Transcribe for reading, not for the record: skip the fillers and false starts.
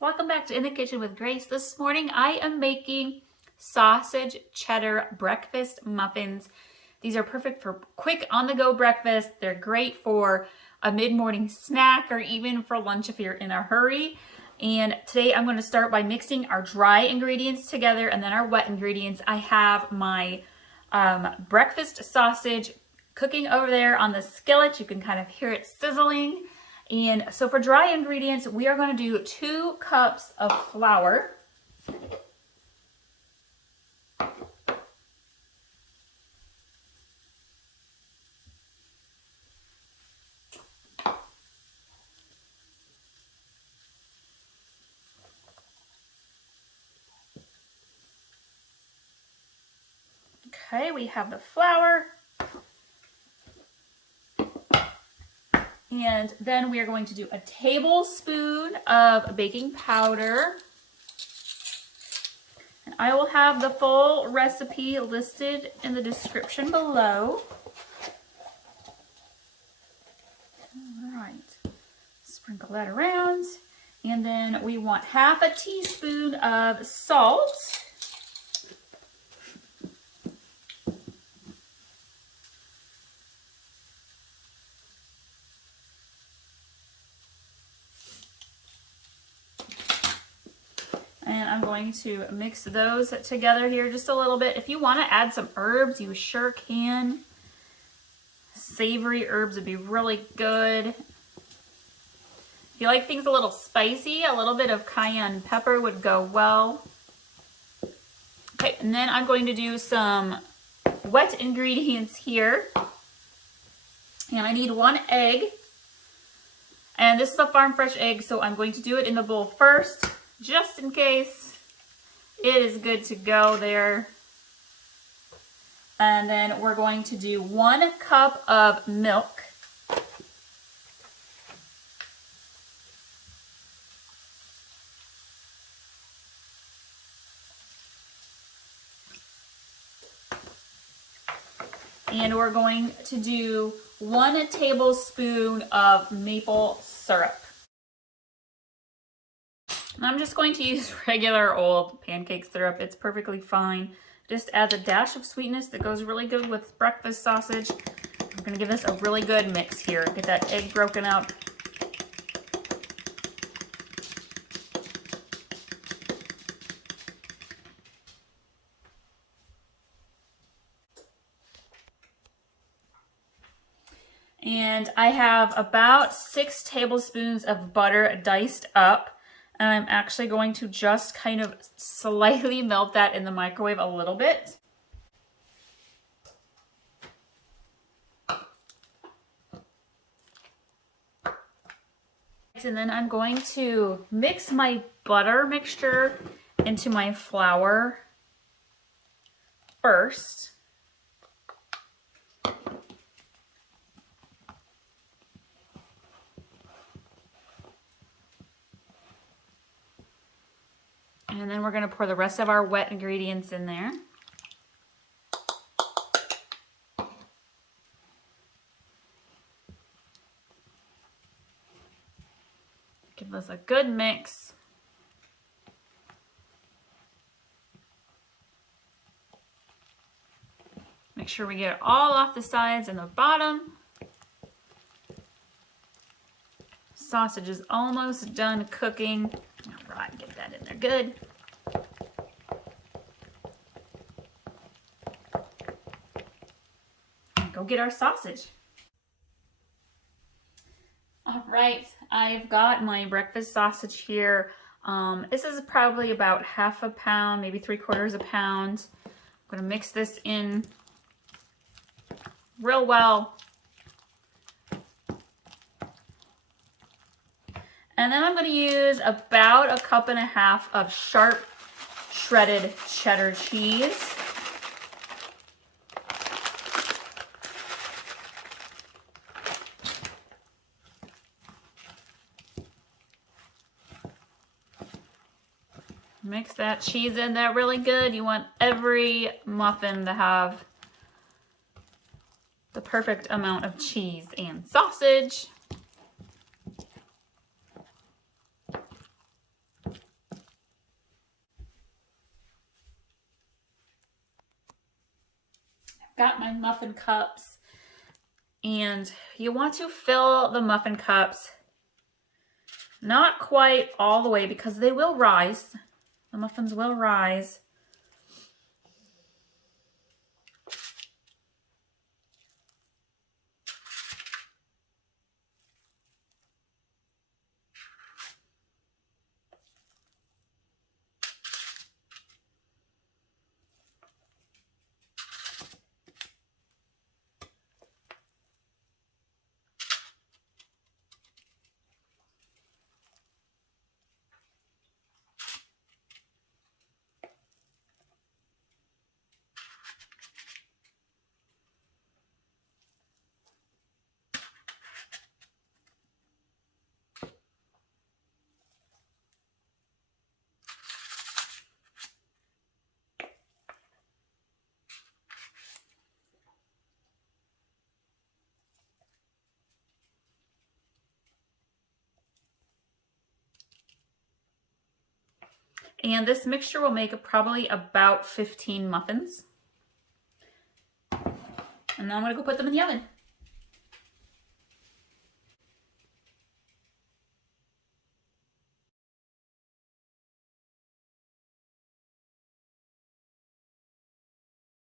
Welcome back to In the Kitchen with Grace. This morning I am making sausage cheddar breakfast muffins. These are perfect for quick on-the-go breakfast. They're great for a mid-morning snack or even for lunch if you're in a hurry. And today I'm going to start by mixing our dry ingredients together and then our wet ingredients. I have my breakfast sausage cooking over there on the skillet. You can kind of hear it sizzling. And so for dry ingredients, we are going to do 2 cups of flour. Okay, we have the flour. And then we are going to do a tablespoon of baking powder. And I will have the full recipe listed in the description below. All right, sprinkle that around. And then we want half a teaspoon of salt. And I'm going to mix those together here just a little bit. If you want to add some herbs, you sure can. Savory herbs would be really good. If you like things a little spicy, a little bit of cayenne pepper would go well. Okay, and then I'm going to do some wet ingredients here. And I need 1 egg. And this is a farm fresh egg, so I'm going to do it in the bowl first, just in case. It is good to go there. And then we're going to do 1 cup of milk. And we're going to do 1 tablespoon of maple syrup. I'm just going to use regular old pancake syrup. It's perfectly fine. Just adds a dash of sweetness that goes really good with breakfast sausage. I'm going to give this a really good mix here. Get that egg broken up. And I have about 6 tablespoons of butter diced up. And I'm actually going to just kind of slightly melt that in the microwave a little bit. And then I'm going to mix my butter mixture into my flour first. And then we're going to pour the rest of our wet ingredients in there. Give this a good mix. Make sure we get it all off the sides and the bottom. Sausage is almost done cooking. All right, get that in there good. And go get our sausage. All right, I've got my breakfast sausage here. This is probably about half a pound, maybe 3/4 pound. I'm gonna mix this in real well. And then I'm going to use about 1.5 cups of sharp shredded cheddar cheese. Mix that cheese in there really good. You want every muffin to have the perfect amount of cheese and sausage. got my muffin cups, and you want to fill the muffin cups not quite all the way because they will rise. The muffins will rise. And this mixture will make probably about 15 muffins. And now I'm gonna go put them in the oven.